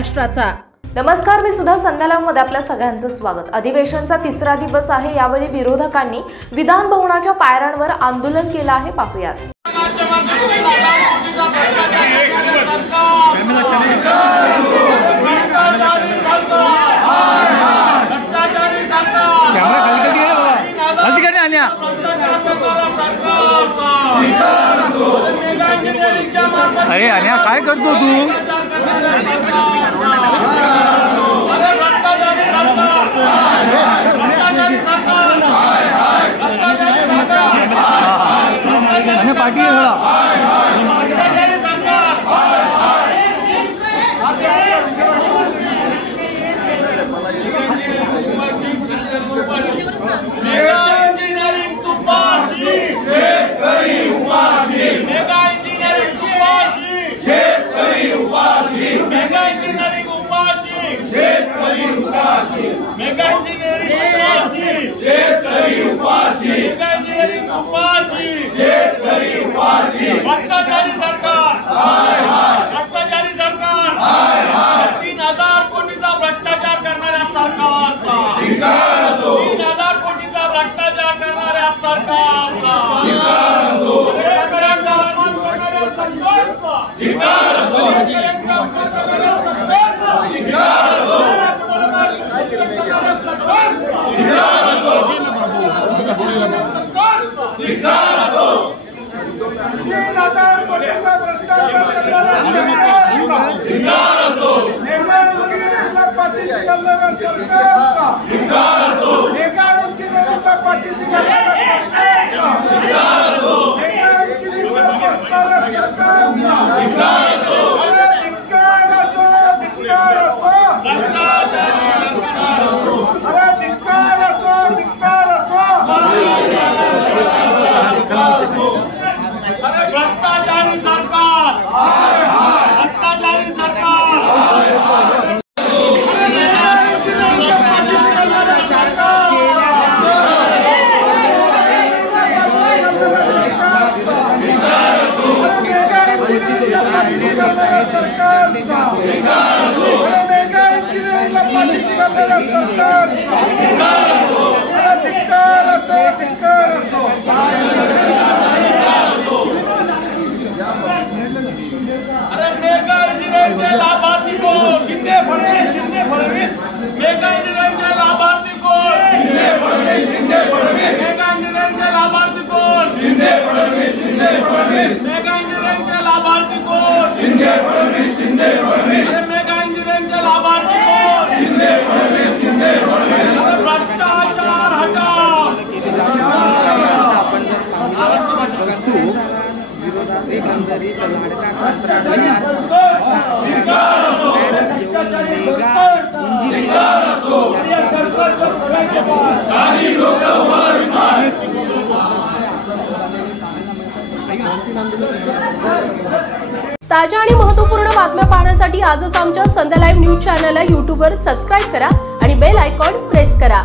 महाराष्ट्राचा। नमस्कार, मी सुद्धा संध्या लाईव्ह मध्ये आपल्या सगळ्यांचं स्वागत। अधिवेशनाचा तिसरा दिवस आहे। यावेळी विरोधकांनी विधान भवनाच्या पायऱ्यांवर आंदोलन केलं आहे। पाहूयात। अरे अन्या काय करतो तू? पार्टी भ्रष्टाचारी सरकार 3000 कोटीचा भ्रष्टाचार करणाऱ्या सरकारचा 3000 कोटीचा भ्रष्टाचार करणाऱ्या सरकारचा ताज्या आणि महत्त्वपूर्ण बातम्या पाहण्यासाठी आजच आमच्या संध्या लाईव्ह न्यूज चॅनलला YouTube वर सबस्क्राइब करा आणि बेल आयकॉन प्रेस करा।